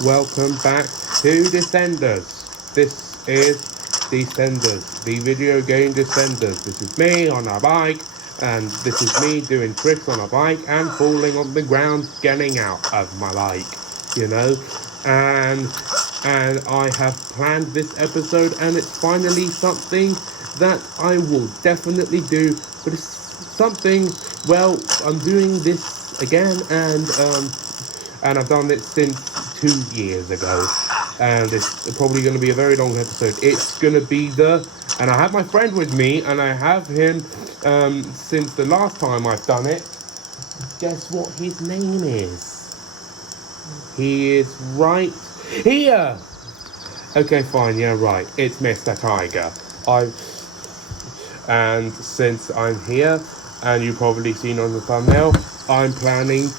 welcome back to Descenders. This is Descenders, the video game Descenders. This is me on a bike, and this is me doing tricks on a bike and falling on the ground, getting out of my bike, you know. And I have planned this episode, and it's finally something that I will definitely do. But it's something. Well, I'm doing this again, and I've done it since 2 years ago, and it's probably going to be a very long episode. It's going to be and I have my friend with me, and I have him since the last time I've done it. Guess what his name is? He is right here. Okay, fine, yeah, right. It's Mr. Tiger. And since I'm here, and you've probably seen on the thumbnail, I'm planning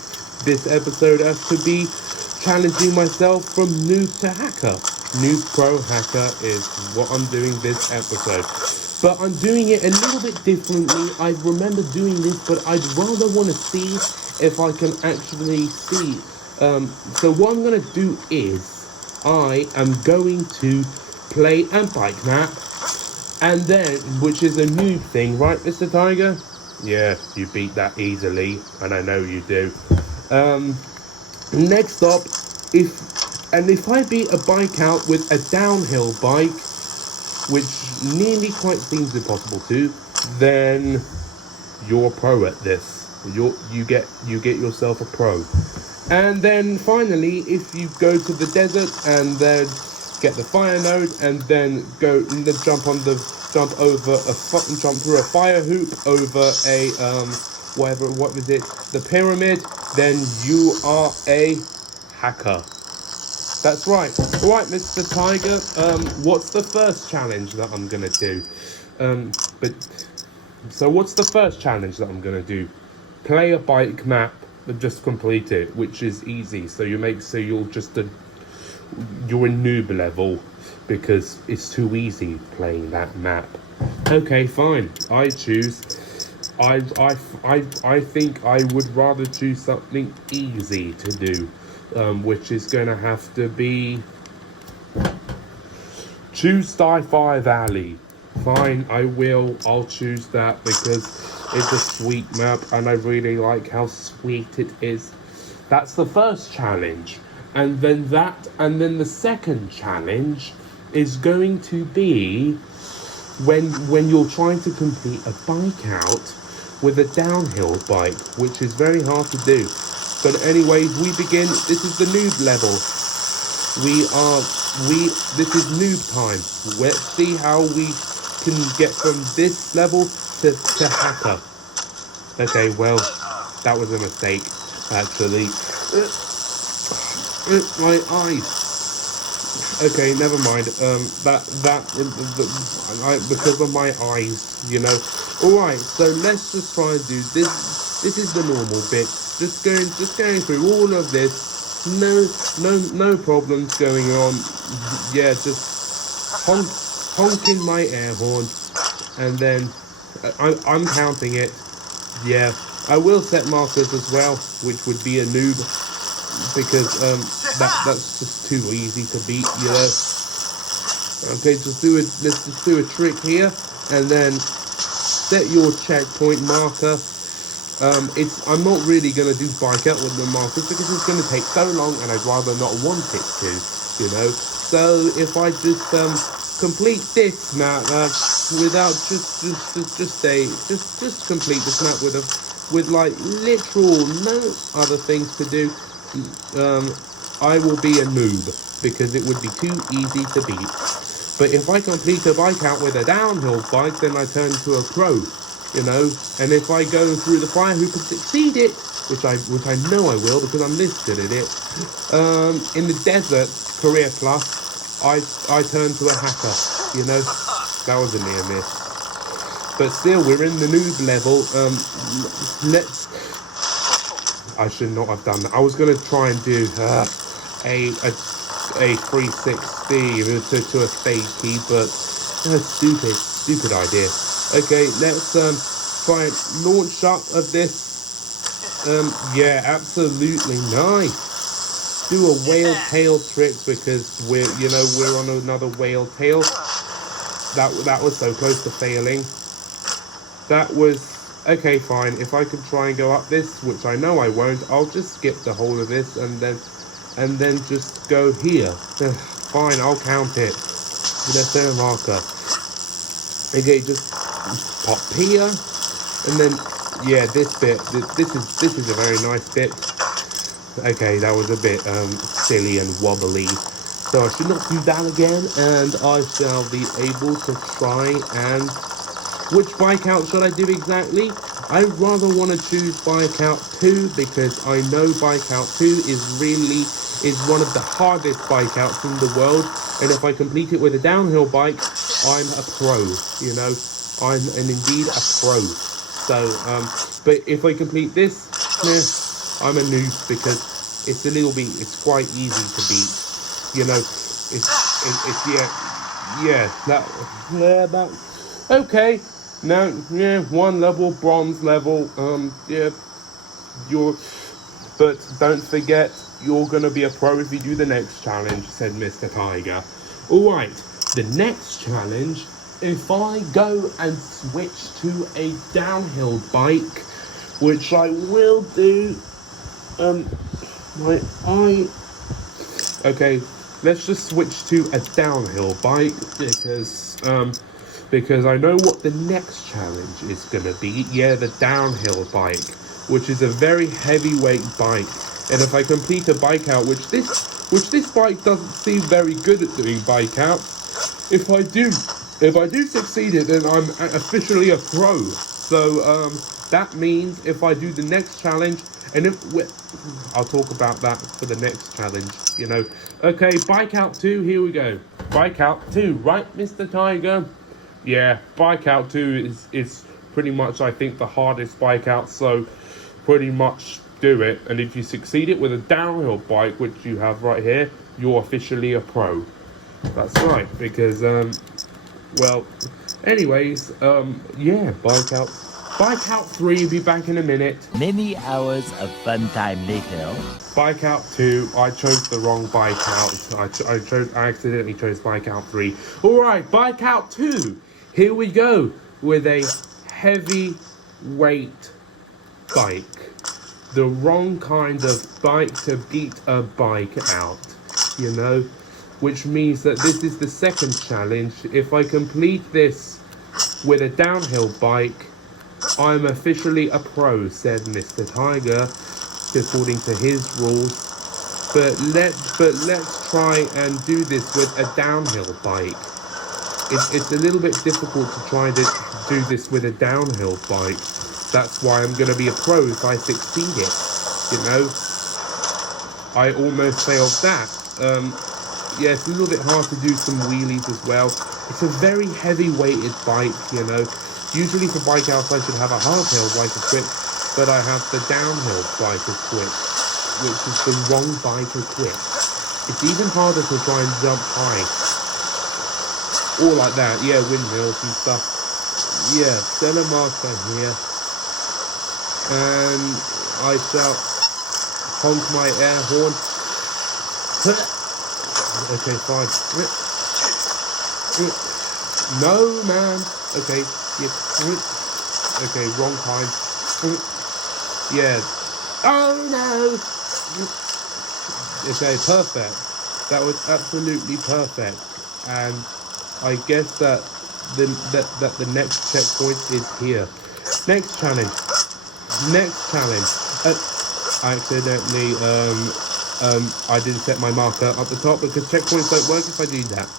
this episode as to be challenging myself from noob to hacker. Noob pro hacker is what I'm doing this episode. But I'm doing it a little bit differently. I remember doing this, but I'd rather want to see if I can actually see. So what I'm going to do is, I am going to play a bike map, and then, which is a noob thing, right, Mr. Tiger? Yeah, you beat that easily, and I know you do. Next up, if I beat a bike out with a downhill bike, which nearly quite seems impossible to, then you're a pro at this. You get yourself a pro. And then finally, if you go to the desert and then get the fire node, and then jump through a fire hoop over a what was it, the pyramid, then you are a hacker. That's right. Alright, Mr. Tiger, what's the first challenge that I'm gonna do? So what's the first challenge that I'm gonna do? Play a bike map and just complete it, which is easy. So you're in noob level, because it's too easy playing that map. Okay, fine. I choose. I think I would rather choose something easy to do, which is gonna have to be choose Sci-Fi Valley. Fine, I'll choose that because it's a sweet map, and I really like how sweet it is. That's the first challenge. And then the second challenge is going to be when you're trying to complete a bike out with a downhill bike, which is very hard to do. But anyways, we begin. This is the noob level. This is noob time. Let's see how we can get from this level to hacker. Okay, well, that was a mistake, actually. My eyes. Okay, never mind. Because of my eyes, you know. All right, so let's just try and do this. This is the normal bit. Just going through all of this. No problems going on. Yeah, just honking my air horn, and then I'm counting it. Yeah, I will set markers as well, which would be a noob, because that's just too easy to beat, you know. Okay, let's just do a trick here, and then set your checkpoint marker. I'm not really gonna do bike out with the markers because it's gonna take so long, and I'd rather not want it to, you know. So if I just complete this map without just complete this map with like literal no other things to do, I will be a noob because it would be too easy to beat. But if I complete a bike out with a downhill bike, then I turn to a pro, you know. And if I go through the fire hoop and succeed it, which I know I will because I'm this good at it, in the desert career plus, I turn to a hacker, you know. That was a near miss. But still, we're in the noob level. I should not have done that. I was going to try and do a 360 to a fakey, but stupid idea. Okay, let's try and launch up of this. Yeah, absolutely nice. do a whale tail trick because we're on another whale tail. That was so close to failing. That was okay. Fine. If I could try and go up this, which I know I won't, I'll just skip the whole of this and then just go here. Fine. I'll count it. Let's set a marker. Okay, just pop here, and then yeah, this bit. This is a very nice bit. Okay, that was a bit silly and wobbly. So I should not do that again, and I shall be able to try and... Which bike out should I do exactly? I rather want to choose bike out 2 because I know bike out 2 is one of the hardest bike outs in the world, and if I complete it with a downhill bike, I'm a pro, I'm indeed a pro. So, but if I complete this, I'm a noob because it's quite easy to beat, that, okay, now, one level, bronze level, but don't forget, you're gonna be a pro if you do the next challenge, said Mr. Tiger. Alright, the next challenge, if I go and switch to a downhill bike, which I will do, okay, let's just switch to a downhill bike, because I know what the next challenge is gonna be. Yeah, the downhill bike, which is a very heavyweight bike. And if I complete a bike out, which this bike doesn't seem very good at doing bike outs, if I do succeed it, then I'm officially a pro. So that means if I do the next challenge, and I'll talk about that for the next challenge, Okay, bike out 2, here we go. Bike out 2, right, Mr. Tiger? Yeah, bike out 2 is pretty much, I think, the hardest bike out, so pretty much do it. And if you succeed it with a downhill bike, which you have right here, you're officially a pro. That's right, because, well, anyways, yeah, Bike out 3, be back in a minute. Many hours of fun time later. Bike out 2, I chose the wrong bike out. I accidentally chose bike out 3. Alright, bike out 2. Here we go with a heavy weight bike. The wrong kind of bike to beat a bike out, which means that this is the second challenge. If I complete this with a downhill bike, I'm officially a pro, said Mr. Tiger, according to his rules. But let's try and do this with a downhill bike. It's a little bit difficult to try to do this with a downhill bike. That's why I'm going to be a pro if I succeed it, I almost failed that. Yeah, it's a little bit hard to do some wheelies as well. It's a very heavy weighted bike, Usually for bike outs I should have a hardtail bike equipped, but I have the downhill bike equipped, which is the wrong bike equipped. It's even harder to try and jump high. Or like that, yeah, windmills and stuff. Yeah, set a marker here. And I shall honk my air horn. Okay, fine. No, man. Okay, yeah. Okay, wrong time. Yeah. Oh, no. Okay, perfect. That was absolutely perfect. And I guess that the next checkpoint is here. Next challenge. I accidentally I didn't set my marker up the top because checkpoints don't work if I do that.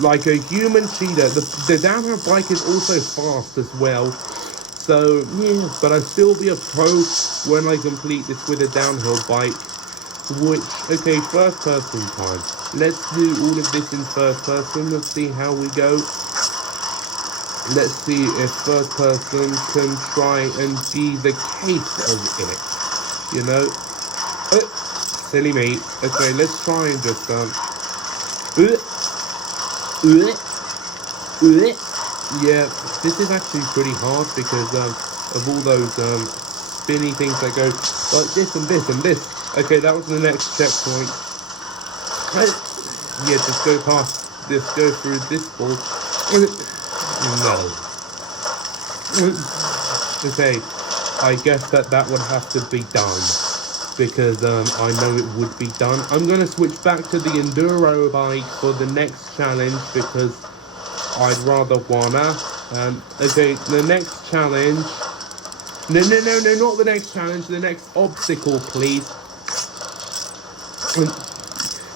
Like a human cheater. The downhill bike is also fast as well. So yeah, but I'll still be a pro when I complete this with a downhill bike. Okay, first person time. Let's do all of this in first person. Let's see how we go. Let's see if first person can try and be the case of it. Silly me. Okay, let's try and just yeah, this is actually pretty hard because of all those spinny things that go like this and this and this. Okay, that was the next checkpoint. Yeah, just go past, just go through this ball. No. Okay, I guess that would have to be done. Because I know it would be done. I'm going to switch back to the enduro bike for the next challenge because I'd rather wanna. Okay, the next challenge. No, not the next challenge. The next obstacle, please.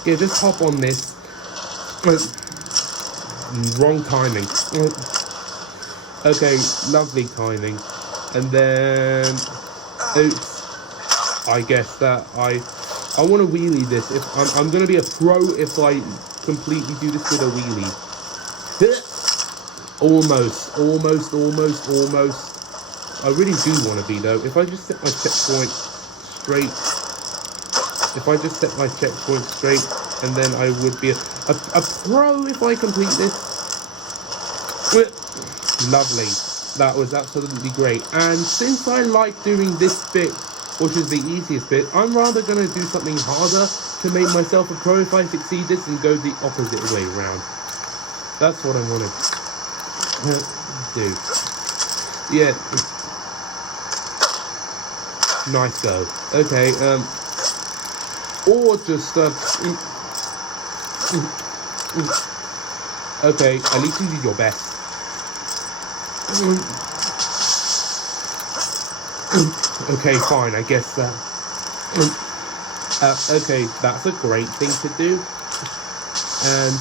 Yeah, just hop on this. Wrong timing. Okay, lovely timing. And then, oops. I guess that I want to wheelie this. If I'm gonna be a pro if I completely do this with a wheelie. Almost. I really do want to be though. If I just set my checkpoint straight, and then I would be a pro if I complete this. Lovely. That was absolutely great. And since I like doing this bit, which is the easiest bit, I'm rather going to do something harder to make myself a pro if I succeed this and go the opposite way around. That's what I want to do. Yeah. Nice go. Okay, or just, okay, at least you did your best. Okay, fine, I guess that. Okay, that's a great thing to do. And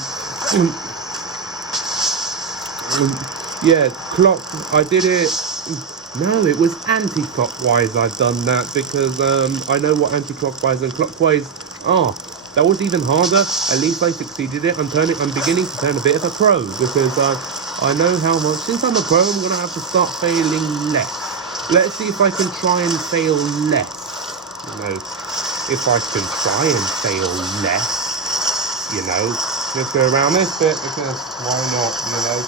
yeah, I did it. No, it was anti-clockwise I've done that because I know what anti-clockwise and clockwise are. That was even harder. At least I succeeded it. I'm beginning to turn a bit of a pro because I know how much. Since I'm a pro, I'm gonna have to start failing less. Let's see if I can try and fail less. You know, if I can try and fail less, you know, let's go around this bit because why not, you know?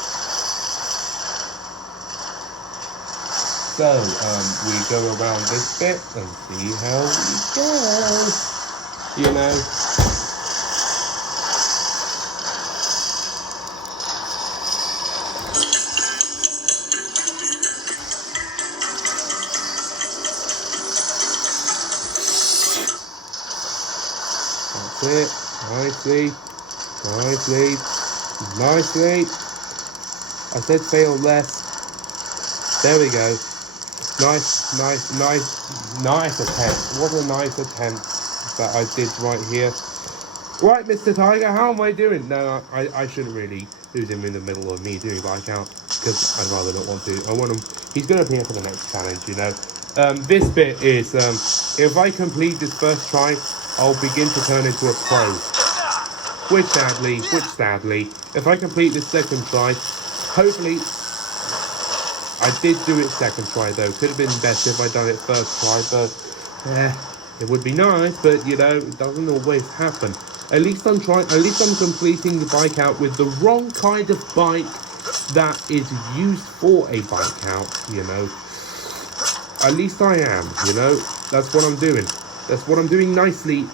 So, we go around this bit and see how we go, you know. It nicely. I said fail less. There we go. Nice attempt. What a nice attempt that I did right here. Right, Mr. Tiger, how am I doing? No, I shouldn't really lose him in the middle of me doing bike out because I'd rather not want to. I want him. He's going to appear for the next challenge, you know. This bit is if I complete this first try, I'll begin to turn into a pro. Which sadly, if I complete this second try, hopefully, I did do it second try though. Could have been better if I'd done it first try, but it would be nice. But you know, it doesn't always happen. At least I'm completing the bike out with the wrong kind of bike that is used for a bike out. You know, at least I am. You know, that's what I'm doing. That's what I'm doing nicely.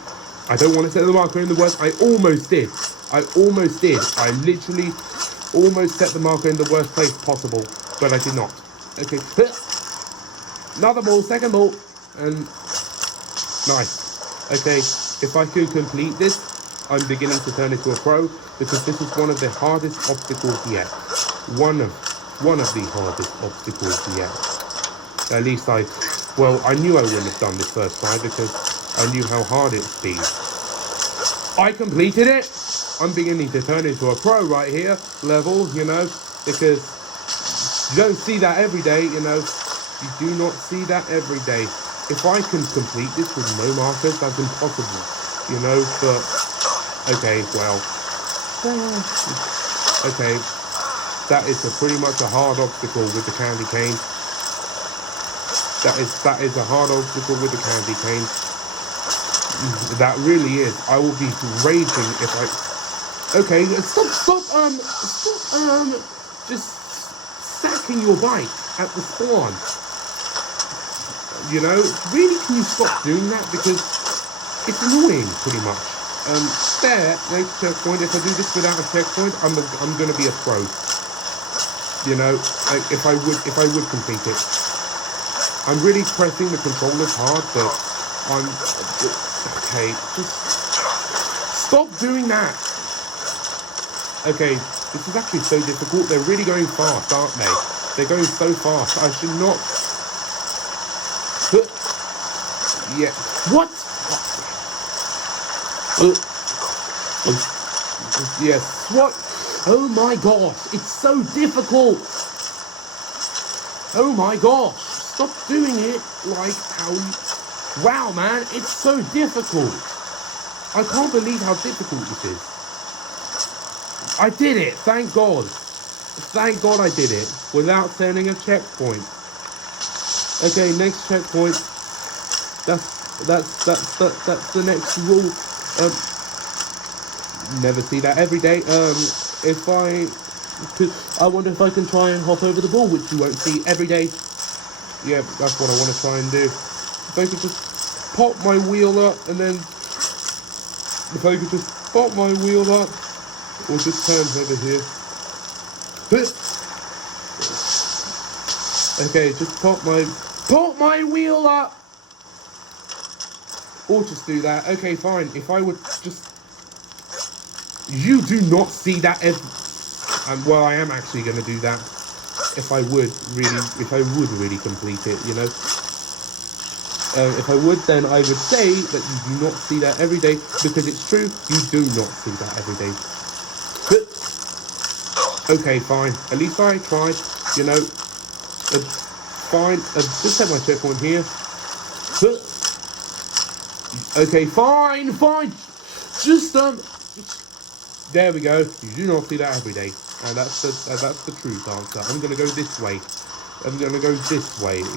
I don't want to set the marker in the worst. I almost did. I literally almost set the marker in the worst place possible, but I did not. Okay. Another ball, second ball, and nice. Okay, if I could complete this, I'm beginning to turn into a pro because this is one of the hardest obstacles yet. One of the hardest obstacles yet. At least I knew I wouldn't have done this first try because I knew how hard it'd be. I completed it. I'm beginning to turn into a pro right here, level, you know, because you don't see that every day, you know. You do not see that every day. If I can complete this with no markers, that's impossible, you know, but, okay, well, okay, that is pretty much a hard obstacle with the candy cane. That is a hard obstacle with the candy cane. That really is. I will be raging if I... Okay, stop, just stacking your bike at the spawn. You know, really, can you stop doing that? Because it's annoying, pretty much. There, no checkpoint. If I do this without a checkpoint, I'm gonna be a pro. You know, if I would complete it. I'm really pressing the controllers hard, but I'm okay. Just stop doing that. Okay, this is actually so difficult. They're really going fast, aren't they? They're going so fast. I should not. Yeah. What? Yes. What? Oh my gosh! It's so difficult. Oh my gosh! Stop doing it like how. Wow, man! It's so difficult. I can't believe how difficult this is. I did it! Thank God! Thank God I did it without sending a checkpoint. Okay, next checkpoint. That's the next rule. Never see that every day. I wonder if I can try and hop over the ball, which you won't see every day. Yeah, that's what I want to try and do. If I could just pop my wheel up and then. If I could just pop my wheel up. Or just turn over here. Okay, just pop my wheel up. Or just do that. Okay, fine. If I would just. You do not see that. Well, I am actually going to do that. If I would really complete it, you know. If I would, then I would say that you do not see that every day, because it's true. You do not see that every day. Okay, fine. At least I tried, you know. Fine. Just set my checkpoint here. Okay, fine. Just there we go. You do not see that every day, and that's the truth answer. I'm gonna go this way.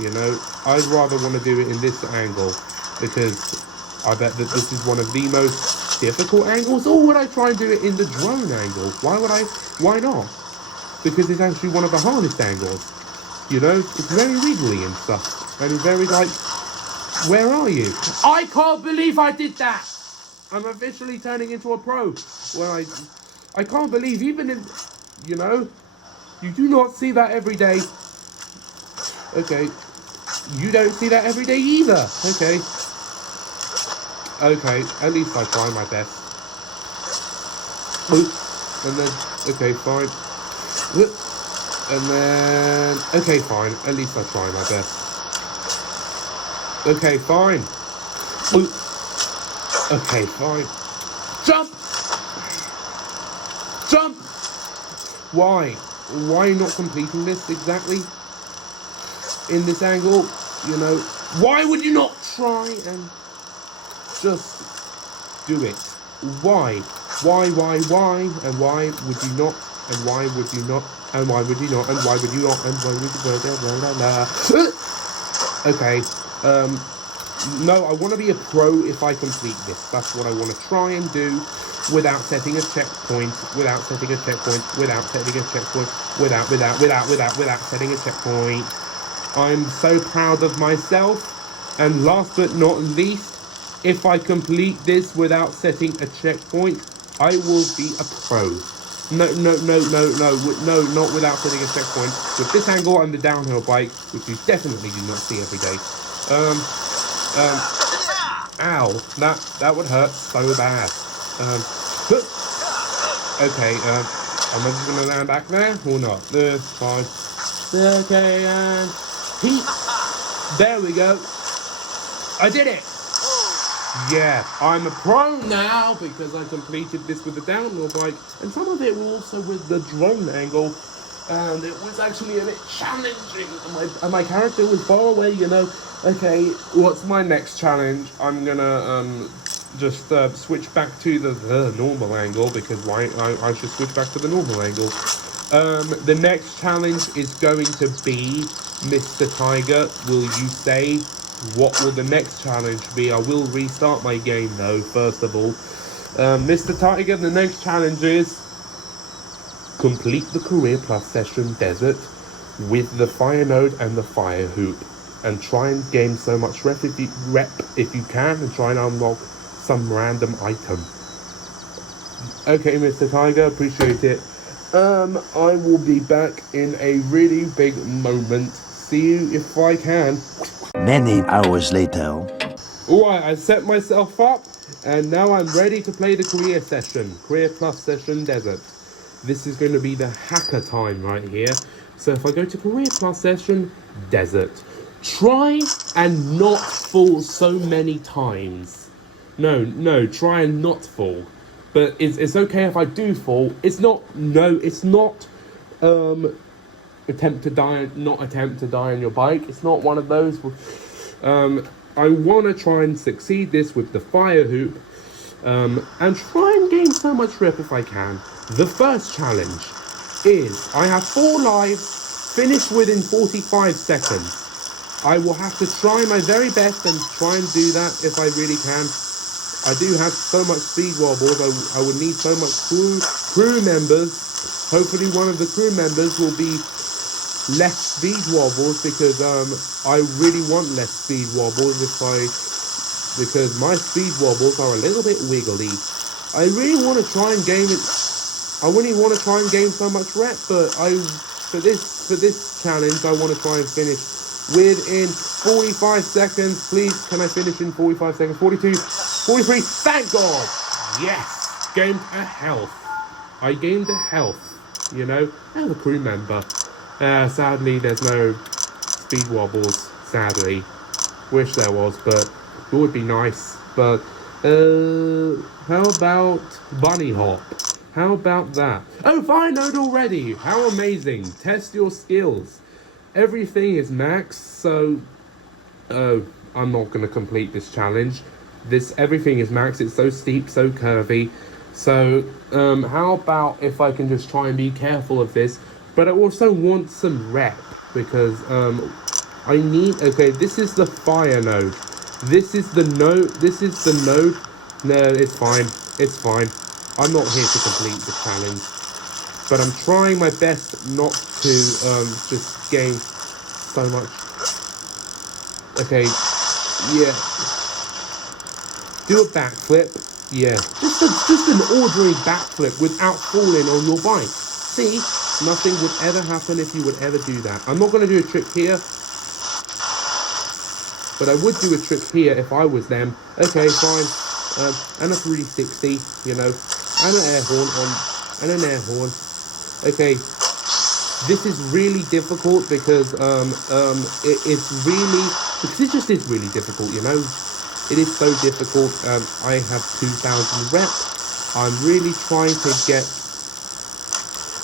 You know. I'd rather want to do it in this angle, because I bet that this is one of the most difficult angles. Or would I try and do it in the drone angle? Why not? Because it's actually one of the hardest angles. You know, it's very wiggly and stuff. And it's very like, where are you? I can't believe I did that! I'm officially turning into a pro. Well, I can't believe, even in, you know, you do not see that every day. Okay. You don't see that every day either. Okay. Okay, at least I try my best. And then, okay, fine. And then, okay, fine. At least I try my best. Okay, fine. Okay, fine. Jump! Jump! Why? Why not completing this exactly? In this angle, you know. Why would you not try and just do it? Why? Why? And why would you not? And why would you not? And why would you not? And why would you not? And why would you not? Okay. No, I want to be a pro if I complete this. That's what I want to try and do without setting a checkpoint. Without setting a checkpoint. Without setting a checkpoint. Without setting a checkpoint. I'm so proud of myself. And last but not least, if I complete this without setting a checkpoint, I will be a pro. No, not without setting a checkpoint. With this angle on the downhill bike, which you definitely do not see every day. Ow, that would hurt so bad. Okay, am I just gonna land back there or not? Fine. Okay, and there we go. I did it. Yeah, I'm a pro now because I completed this with the downhill bike, and some of it was also with the drone angle, and it was actually a bit challenging, and my character was far away, you know. Okay, what's my next challenge? I'm gonna just switch back to the normal angle, because I should switch back to the normal angle. The next challenge is going to be Mr. Tiger. Will you say? What will the next challenge be? I will restart my game though, first of all. Mr. Tiger, the next challenge is complete the Career Plus session desert with the fire node and the fire hoop. And try and gain so much rep if you can, and try and unlock some random item. Okay, Mr. Tiger, appreciate it. I will be back in a really big moment. See you if I can. Many hours later. Alright, I set myself up, and now I'm ready to play the career session. Career plus session desert. This is going to be the hacker time right here. So if I go to career plus session desert, try and not fall so many times. No, try and not fall. But it's okay if I do fall. It's not attempt to die on your bike. It's not one of those. I want to try and succeed this with the fire hoop, and try and gain so much rep if I can. The first challenge is I have 4 lives, finish within 45 seconds. I will have to try my very best and try and do that if I really can. I do have so much speed wobbles. I would need so much crew members. Hopefully one of the crew members will be less speed wobbles, because I really want less speed wobbles because my speed wobbles are a little bit wiggly. I really want to try and gain it. I really want to try and gain so much rep, but for this challenge I want to try and finish within 45 seconds. Please, can I finish in 45 seconds? 42, 43. Thank God. Yes, gained a health. I gained a health. You know, as a crew member. Sadly, there's no speed wobbles. Sadly, wish there was, but it would be nice. But how about bunny hop? How about that? Oh, fine node already. How amazing! Test your skills. Everything is max, so I'm not gonna complete this challenge. Everything is max. It's so steep, so curvy. So how about if I can just try and be careful of this? But I also want some rep, because I need. Okay, this is the fire node. This is the node. No, it's fine. It's fine. I'm not here to complete the challenge, but I'm trying my best not to just gain so much. Okay, yeah. Do a backflip. Yeah, just an ordinary backflip without falling on your bike. See, nothing would ever happen if you would ever do that. I'm not going to do a trick here, but I would do a trick here if I was them. Okay, fine. And a 360, you know, and an air horn. Okay, this is really difficult because it just is really difficult, you know. It is so difficult. I have 2,000 reps. I'm really trying to get.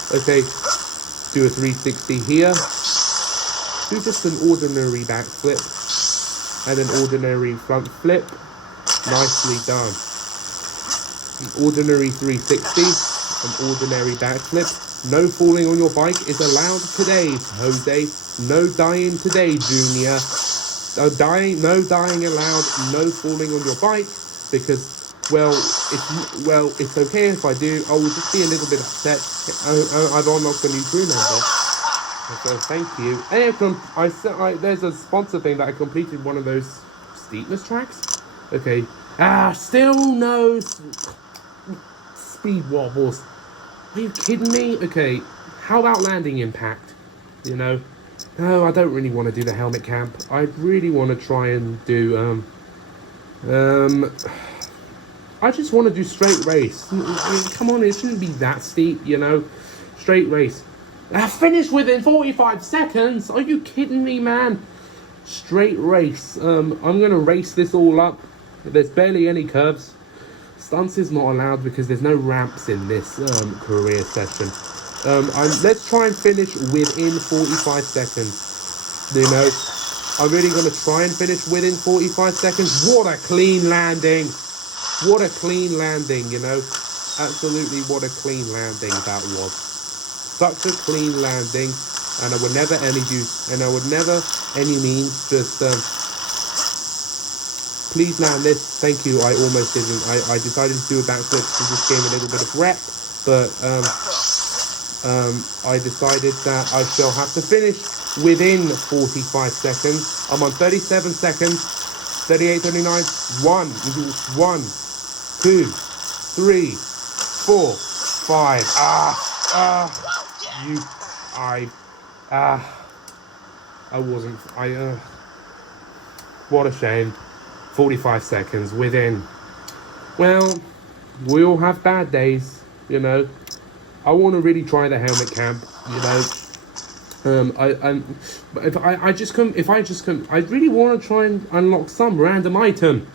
Okay, do a 360 here. Do just an ordinary backflip and an ordinary front flip. Nicely done. An ordinary 360, an ordinary backflip. No falling on your bike is allowed today, Jose. No dying today, Junior. No dying allowed. No falling on your bike, because it's okay if I do. I will just be a little bit upset. I've unlocked a new crew member. So thank you. And there's a sponsor thing that I completed one of those steepness tracks. Okay. Still no speed wobbles. Are you kidding me? Okay. How about landing impact? You know. No, I don't really want to do the helmet camp. I really want to try and do I just want to do straight race. I mean, come on, it shouldn't be that steep, you know. Straight race. Finish within 45 seconds. Are you kidding me, man? Straight race. I'm gonna race this all up. There's barely any curves. Stunts is not allowed because there's no ramps in this career session. Let's try and finish within 45 seconds. You know, I'm really gonna try and finish within 45 seconds. What a clean landing! What a clean landing, you know. Absolutely, what a clean landing that was. Such a clean landing, and I would never any means just please land this. Thank you. I almost didn't. I decided to do a backflip to just gain a little bit of rep, but I decided that I shall have to finish within 45 seconds. I'm on 37 seconds. 38, 39, 1. 2, 3, 4, 5. What a shame. 45 seconds within. Well, we all have bad days, you know. I want to really try the helmet camp, you know. I really want to try and unlock some random item.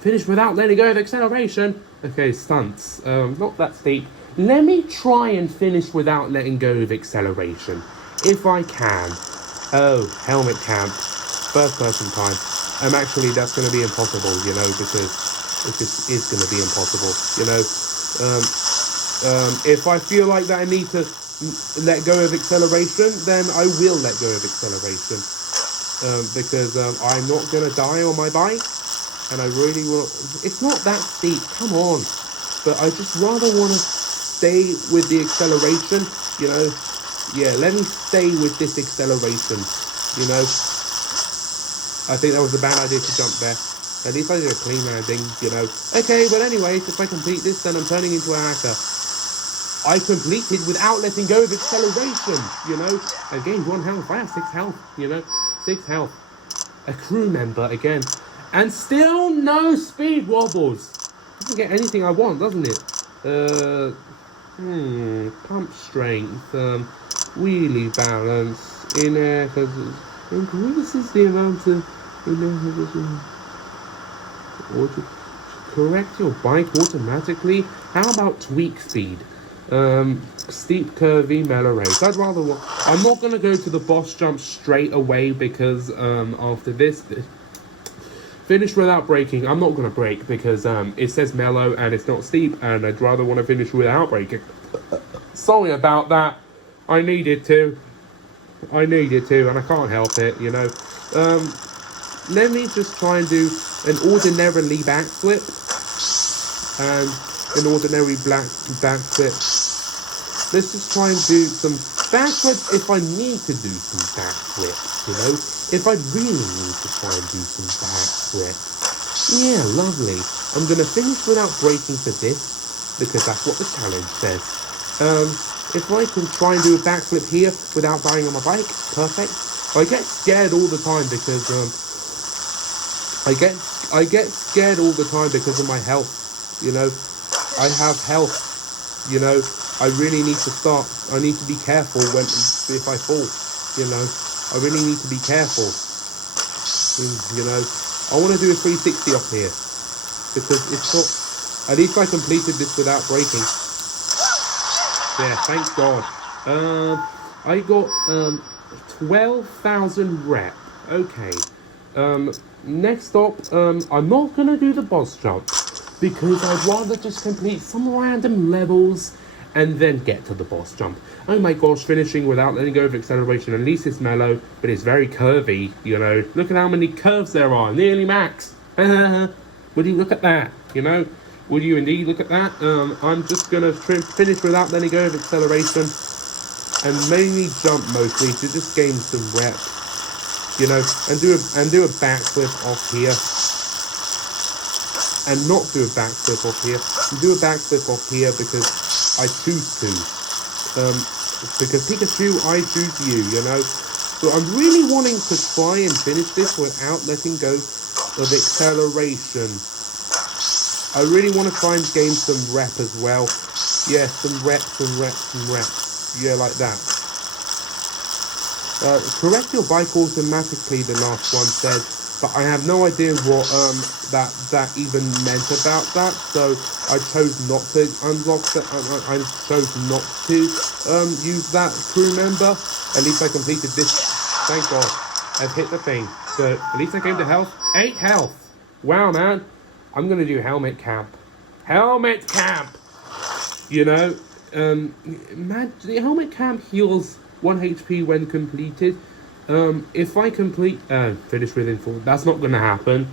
Finish without letting go of acceleration. Okay, stunts. Not that steep. Let me try and finish without letting go of acceleration. If I can. Oh, helmet camp. First person time. Actually, that's going to be impossible, you know, because it just is going to be impossible, you know. If I feel like that I need to let go of acceleration, then I will let go of acceleration. Because I'm not going to die on my bike. And I really want... It's not that steep, come on. But I just rather want to stay with the acceleration, you know. Yeah, let me stay with this acceleration, you know. I think that was a bad idea to jump there. At least I did a clean landing, you know. Okay, but anyway, if I complete this, then I'm turning into a hacker. I completed without letting go of acceleration, you know. I gained 1 health. I have 6 health, you know. 6 health. A crew member again. And still no speed wobbles. Doesn't get anything I want, doesn't it? Pump strength. Wheelie balance. In air. Increases the amount of... Correct your bike automatically. How about tweak speed? Steep, curvy, mellow race. I'm not going to go to the boss jump straight away because after this... Finish without braking. I'm not going to brake because it says mellow and it's not steep, and I'd rather want to finish without braking. Sorry about that. I needed to, and I can't help it, you know. Let me just try and do an ordinarily backflip and an ordinary backflip. Let's just try and do some backflips if I need to do some backflips, you know. If I really need to try and do some backflips. Yeah, lovely. I'm going to finish without braking for this, because that's what the challenge says. If I can try and do a backflip here without dying on my bike, perfect. I get scared all the time because, I get scared all the time because of my health, you know. I have health, you know. I really need to I need to be careful if I fall, you know. I really need to be careful, you know. I want to do a 360 off here, because it's not... At least I completed this without braking. Yeah, thank God. I got 12,000 rep. Okay. Next stop, I'm not going to do the boss jump, because I'd rather just complete some random levels and then get to the boss jump. Oh my gosh, finishing without letting go of acceleration. At least it's mellow, but it's very curvy, you know. Look at how many curves there are, nearly max. Would you look at that, you know? Would you indeed look at that? I'm just going to finish without letting go of acceleration and mainly jump mostly to just gain some rep, you know, and do a backflip off here. And not do a backflip off here. And do a backflip off here because I choose to. Because Pikachu, I choose you, you know. So I'm really wanting to try and finish this without letting go of acceleration. I really want to try and gain some rep as well. Yeah, some reps. Yeah, like that. Correct your bike automatically, the last one said. But I have no idea what that even meant about that, so I chose not to unlock that. I chose not to use that crew member. At least I completed this. Thank God, I've hit the thing. So at least I came to health. 8 health. Wow, man. I'm gonna do helmet camp. Helmet camp. You know, man, the helmet camp heals 1 HP when completed. If I finish within 4, that's not going to happen.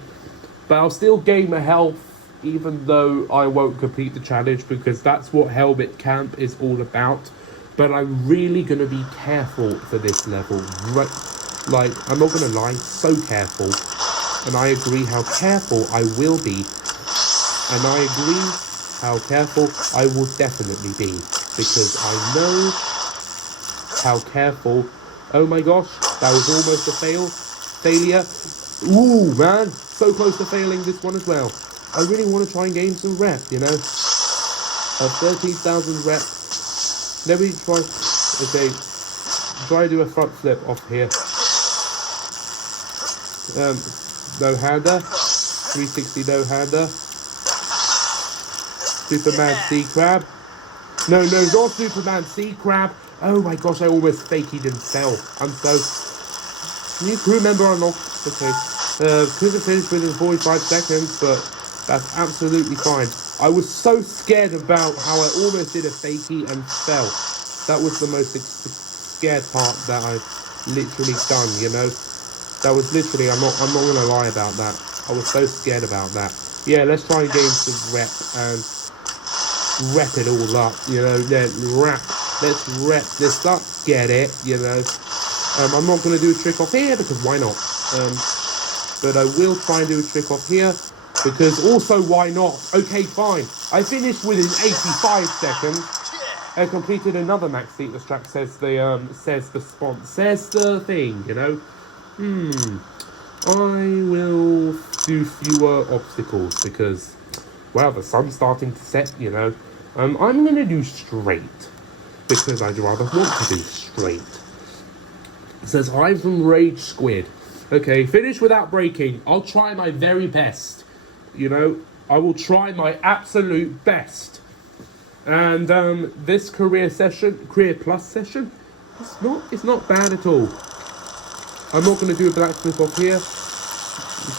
But I'll still gain my health, even though I won't complete the challenge, because that's what Helmet Camp is all about. But I'm really going to be careful for this level. Right, like, I'm not going to lie, so careful. And I agree how careful I will be And I agree how careful I will definitely be, because I know how careful. Oh my gosh, that was almost a failure. Ooh, man, so close to failing this one as well. I really want to try and gain some rep, you know. 13,000 rep. Let me try. Okay, try to do a front flip off here. No hander. 360 no hander. Superman sea crab. No, not Superman sea crab. Oh my gosh, I almost faked and fell. I'm so. New crew member unlocked. Okay. Could have finished within 45 seconds, but that's absolutely fine. I was so scared about how I almost did a fakie and fell. That was the most scared part that I've literally done, you know. That was literally, I'm not gonna lie about that. I was so scared about that. Yeah, let's try and gain some rep and rep it all up, you know. Let's rep this up, get it, you know. I'm not gonna do a trick off here because why not? But I will try and do a trick off here because also why not? Okay, fine. I finished within 85 seconds. I completed another max fitness track, says the thing, you know. I will do fewer obstacles because, well, the sun's starting to set, you know. I'm gonna do straight because I'd rather want to do straight. It says I'm from Rage Squid. Okay, finish without breaking. I'll try my very best. You know, I will try my absolute best. And this career plus session, it's not bad at all. I'm not going to do a blacksmith off here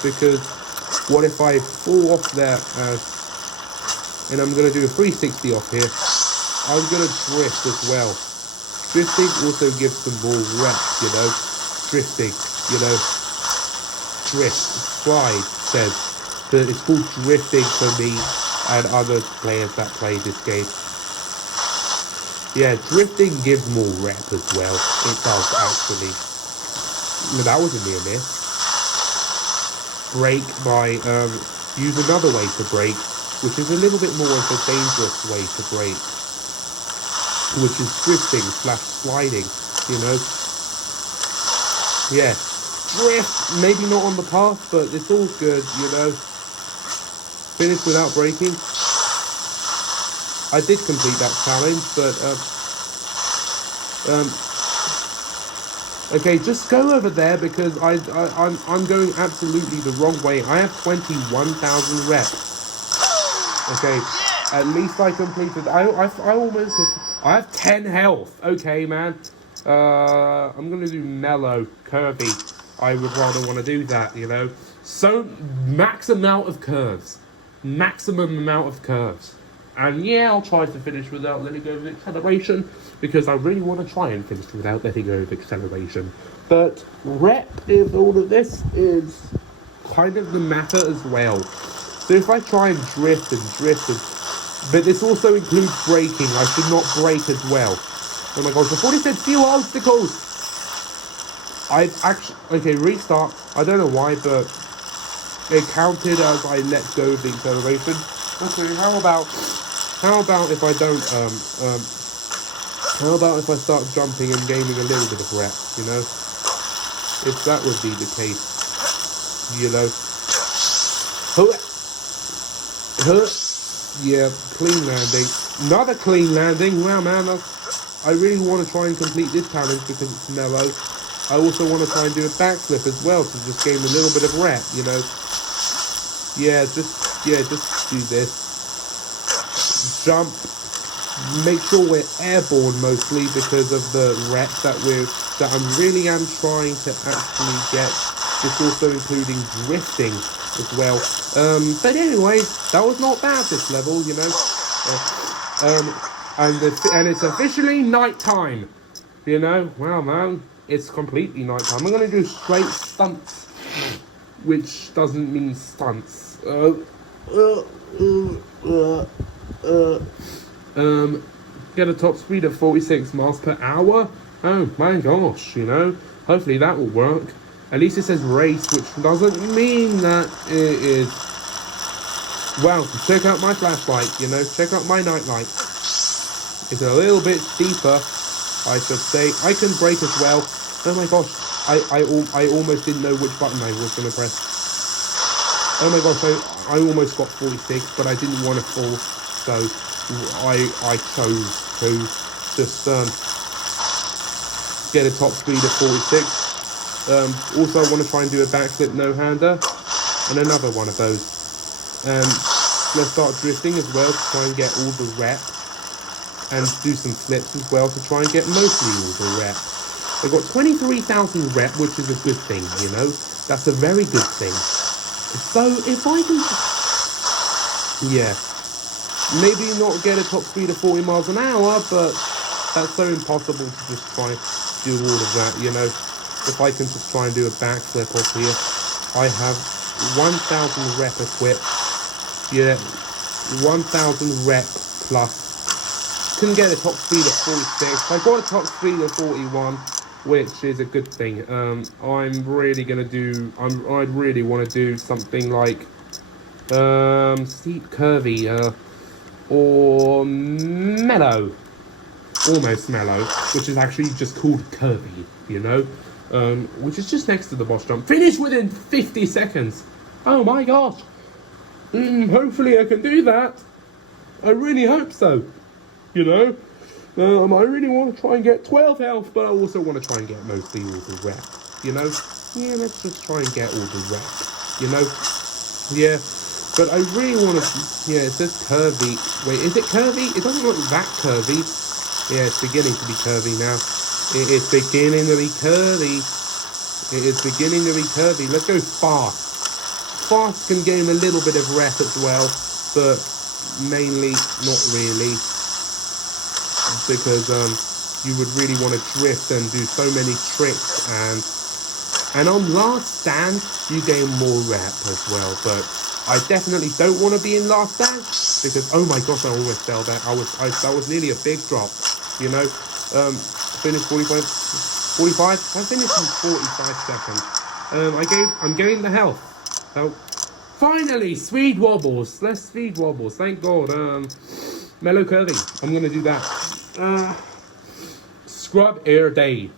because what if I fall off there and I'm going to do a 360 off here. I'm going to drift as well. Drifting also gives some more reps, you know. Drifting, you know. Drift, slide says that it's called drifting for me and other players that play this game. Yeah, drifting gives more rep as well. It does actually. No, that wasn't near miss. Brake by use another way to brake, which is a little bit more of a dangerous way to brake, which is drifting / sliding, you know. Yeah, drift, maybe not on the path, but it's all good, you know. Finish without braking. I did complete that challenge, but okay, just go over there because I'm going absolutely the wrong way. I have 21,000 reps. Okay, at least I completed. I have 10 health. Okay, man. I'm gonna do mellow, curvy. I would rather want to do that, you know. So max amount of curves, maximum amount of curves. And yeah, I'll try to finish without letting go of acceleration because I really want to try and finish without letting go of acceleration. But rep of all of this is kind of the matter as well. So if I try and drift, but this also includes braking. I should not brake as well. Oh my gosh, I thought it said few obstacles. I've actually, okay, restart. I don't know why, but it counted as I let go of the acceleration. Okay, how about if I don't, how about if I start jumping and gaining a little bit of rep, you know? If that would be the case, you know. Yeah, clean landing. Another clean landing. Wow, man, I really want to try and complete this challenge because it's mellow. I also want to try and do a backflip as well to just gain a little bit of rep, you know. Just do this. Jump. Make sure we're airborne mostly because of the rep that I really am trying to actually get. It's also including drifting as well. But anyway, that was not bad this level, you know. And it's officially nighttime. You know, wow, man, it's completely nighttime. I'm gonna do straight stunts, which doesn't mean stunts. Get a top speed of 46 miles per hour. Oh my gosh, you know. Hopefully that will work. At least it says race, which doesn't mean that it is. Well, check out my flashlight, you know, check out my nightlight. It's a little bit deeper, I should say. I can break as well. Oh my gosh, I almost didn't know which button I was going to press. Oh my gosh, I almost got 46, but I didn't want to fall, so I chose to just get a top speed of 46. Also, I want to try and do a backflip no-hander, and another one of those. Let's start drifting as well to try and get all the rep, and do some flips as well to try and get mostly all the rep. I've got 23,000 rep, which is a good thing, you know. That's a very good thing. So if I can, yeah, maybe not get a top speed of 40 miles an hour, but that's so impossible to just try and do all of that, you know. If I can just try and do a backflip off here, I have 1,000 rep equipped. Yeah, 1,000 rep plus. Couldn't get a top speed of 46. I got a top speed of 41, which is a good thing. I'm really gonna do. I'd really want to do something like steep, curvy, or mellow, almost mellow, which is actually just called curvy. You know, which is just next to the boss jump. Finish within 50 seconds. Oh my gosh. Hopefully I can do that. I really hope so. You know, I really want to try and get 12 health, but I also want to try and get mostly all the rep. You know, yeah, let's just try and get all the rep. You know, yeah, but I really want to. Yeah, it says curvy. Wait, is it curvy? It doesn't look that curvy. Yeah, it's beginning to be curvy now. It is beginning to be curvy. It is beginning to be curvy. Let's go fast. Fast can gain a little bit of rep as well, but mainly not really, because you would really want to drift and do so many tricks, and on last stand you gain more rep as well. But I definitely don't want to be in last stand, because oh my gosh, I almost fell there. That was nearly a big drop, you know. Finished 45. I finished in 45 seconds. I'm getting the health. So finally, speed wobbles. Less speed wobbles. Thank God. Mellow curvy. I'm gonna do that. Scrub air day.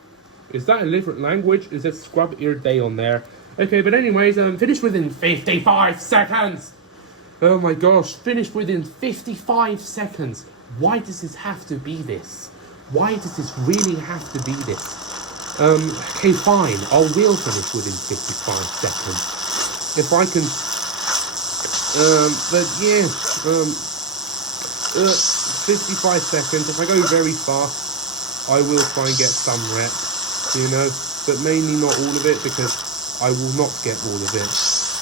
Is that a different language? Is it scrub air day on there? Okay, but anyways, finished within 55 seconds. Oh my gosh, finished within 55 seconds. Why does this have to be this? Why does this really have to be this? Okay, fine. I will finish within 55 seconds. If I can, but yeah, 55 seconds. If I go very fast, I will try and get some rep, you know, but mainly not all of it, because I will not get all of it.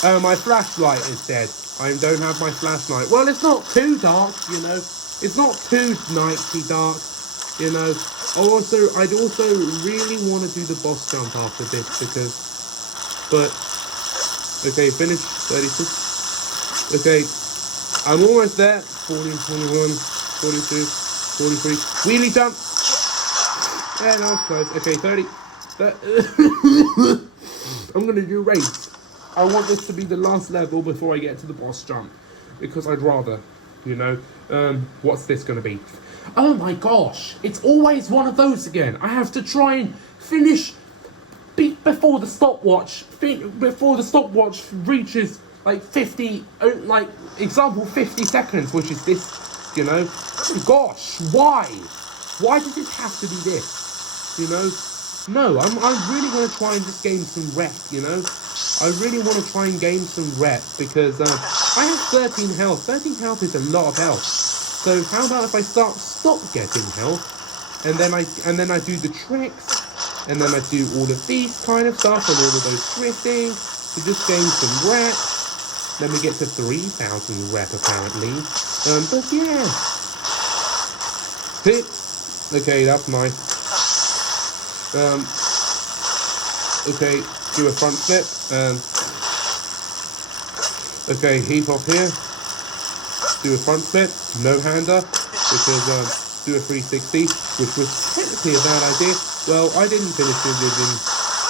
Oh, my flashlight is dead. I don't have my flashlight. Well, it's not too dark, you know. It's not too nighty dark, you know. I'd also really want to do the boss jump after this, because, but. Okay, finish, 36. Okay, I'm almost there. 40, 41, 42, 43. Wheelie jump. Yeah, that was close. Okay, 30. I'm going to do race. I want this to be the last level before I get to the boss jump, because I'd rather, you know. What's this going to be? Oh my gosh, it's always one of those again. I have to try and finish before the stopwatch reaches like 50, like example 50 seconds, which is this, you know. Gosh, why does it have to be this, you know? No, I'm really going to try and just gain some rep, you know. I really want to try and gain some rep, because I have 13 health. 13 health is a lot of health. So how about if I stop getting health, and then I do the tricks. And then I do all of these kind of stuff and all of those drifting to just gain some rep. Then we get to 3,000 rep apparently. But yeah. Hits. Okay, that's nice. Okay, do a front flip. Okay, heat off here. Do a front flip. No hander. Because do a 360, which was technically a bad idea. Well, I didn't finish it within,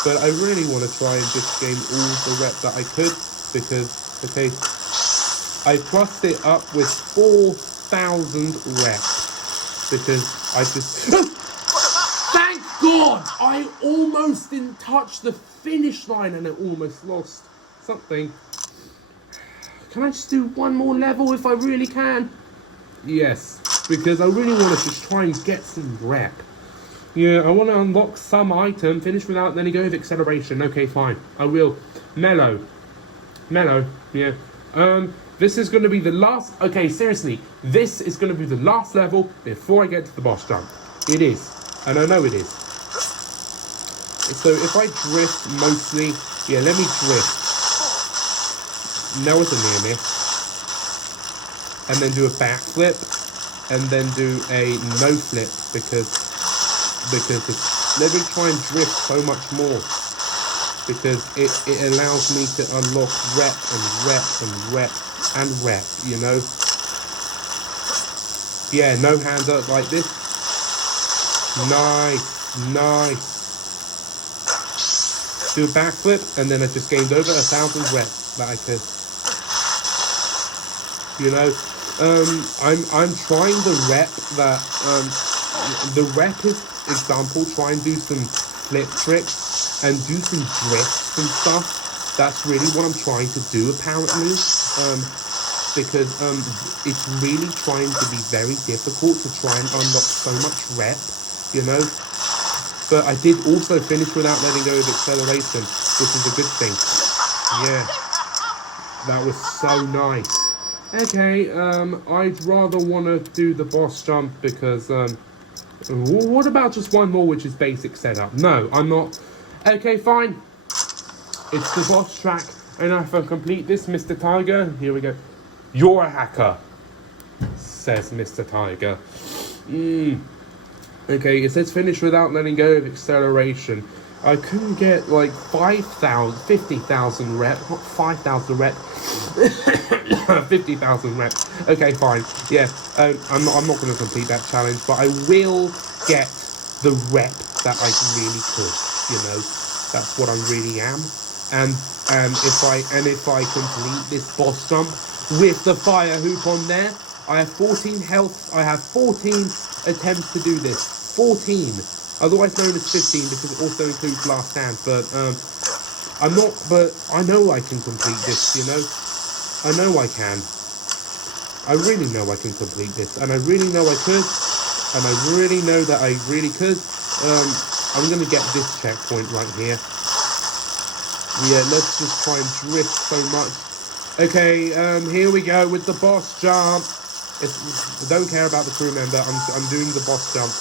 but I really want to try and just gain all the rep that I could, because, okay, I plussed it up with 4,000 reps because I just... Thank God! I almost didn't touch the finish line and I almost lost something. Can I just do one more level if I really can? Yes, because I really want to just try and get some rep. Yeah, I want to unlock some item, finish without letting go of acceleration. Okay, fine. I will. Mellow, yeah. This is going to be the last... Okay, seriously. This is going to be the last level before I get to the boss jump. It is. And I know it is. So if I drift mostly... Yeah, let me drift. That was a near miss. And then do a backflip. And then do a no flip because it's, let me try and drift so much more because it allows me to unlock rep and rep and rep and rep, you know. Yeah, no hand up like this. Nice. Do a backflip and then I just gained over 1,000 reps that I could, you know. I'm trying the rep that the rep is example, try and do some flip tricks and do some drifts and stuff. That's really what I'm trying to do apparently, because it's really trying to be very difficult to try and unlock so much rep, you know. But I did also finish without letting go of acceleration, which is a good thing. Yeah, that was so nice. Okay, I'd rather want to do the boss jump because what about just one more, which is basic setup? No, I'm not. Okay, fine. It's the boss track, and if I complete this, Mr. Tiger, here we go. You're a hacker, says Mr. Tiger. Okay, it says finish without letting go of acceleration. I couldn't get like 50,000 rep, not 5,000 rep. 50,000 reps. Okay, fine. Yeah, I'm not going to complete that challenge, but I will get the rep that I really could. You know, that's what I really am. And if I complete this boss jump with the fire hoop on there, I have 14 health. I have 14 attempts to do this. 14, otherwise known as 15, because it also includes last stand. But I'm not. But I know I can complete this. You know. I know I can. I really know I can complete this, and I really know I could, and I really know that I really could. I'm gonna get this checkpoint right here. Yeah, let's just try and drift so much. Okay, here we go with the boss jump. I don't care about the crew member. I'm doing the boss jump.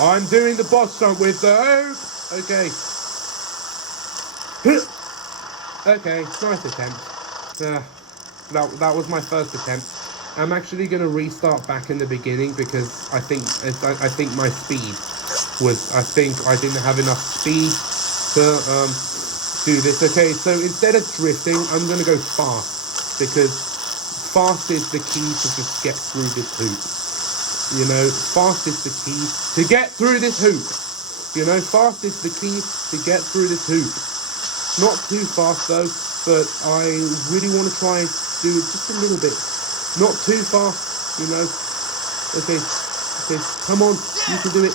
I'm doing the boss jump with the hoop. Okay. Okay, nice attempt. That was my first attempt. I'm actually going to restart back in the beginning because I think my speed was, I think I didn't have enough speed to do this. Okay, so instead of drifting, I'm going to go fast because fast is the key to just get through this hoop. You know, fast is the key to get through this hoop. You know, fast is the key to get through this hoop. Not too fast though, but I really want to try and do it just a little bit. Not too fast, you know. Okay, come on, you can do it.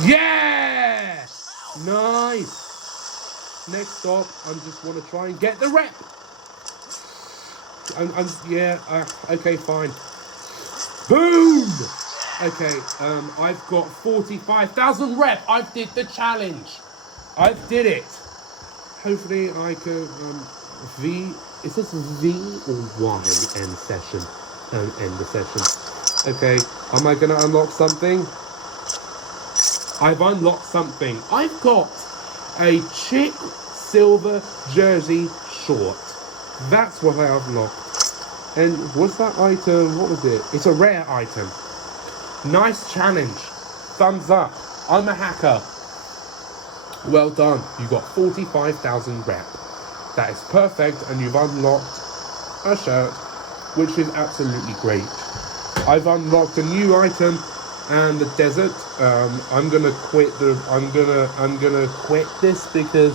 Yeah! Nice! Next stop, I just want to try and get the rep. Okay, fine. Boom! Okay, I've got 45,000 rep. I did the challenge. I did it. Hopefully I can, is this V or Y end session? End the session. Okay, am I going to unlock something? I've unlocked something. I've got a chick silver jersey short. That's what I unlocked. And what's that item? What was it? It's a rare item. Nice challenge. Thumbs up. I'm a hacker. Well done. You got 45,000 rep. That is perfect, and you've unlocked a shirt, which is absolutely great. I've unlocked a new item and the desert. I'm gonna quit quit this because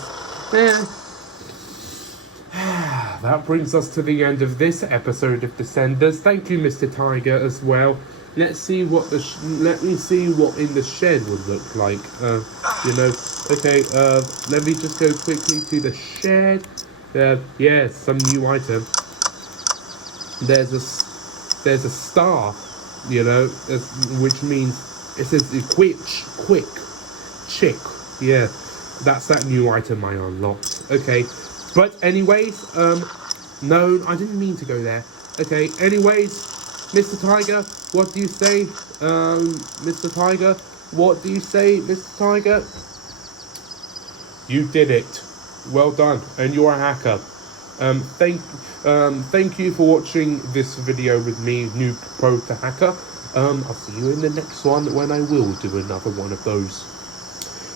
that brings us to the end of this episode of Descenders. Thank you, Mr. Tiger, as well. Let's see what let me see what in the shed would look like. Okay. Let me just go quickly to the shed. Yeah, some new item. There's a star, which means it says quick, chick. Yeah, that's that new item I unlocked. Okay, but anyways, no, I didn't mean to go there. Okay, anyways, Mr. Tiger, what do you say? Mr. Tiger, what do you say, Mr. Tiger? You did it. Well done, and you're a hacker. Thank you for watching this video with me, Noob Pro to Hacker. I'll see you in the next one when I will do another one of those.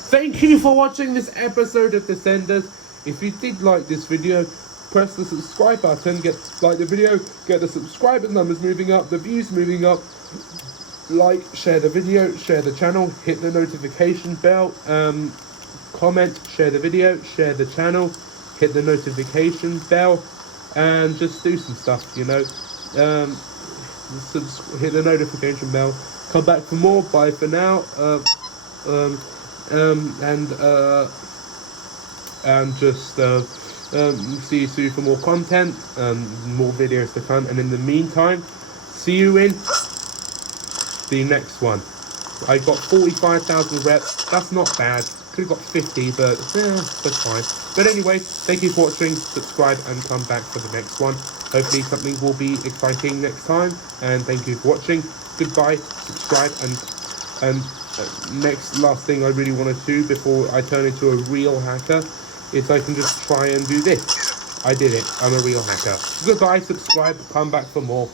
Thank you for watching this episode of Descenders. If you did like this video, press the subscribe button, like the video, get the subscriber numbers moving up, the views moving up. Like, share the video, share the channel, hit the notification bell, comment, share the video, share the channel, hit the notification bell, and just do some stuff, hit the notification bell, come back for more. Bye for now, and just see you soon for more content, more videos to come, and in the meantime, see you in the next one. I got 45,000 reps, that's not bad. Could have got 50, but that's fine. But anyway, thank you for watching, subscribe and come back for the next one. Hopefully something will be exciting next time, and thank you for watching. Goodbye, subscribe, and last thing I really want to do before I turn into a real hacker is I can just try and do this. I did it, I'm a real hacker. Goodbye, subscribe, come back for more.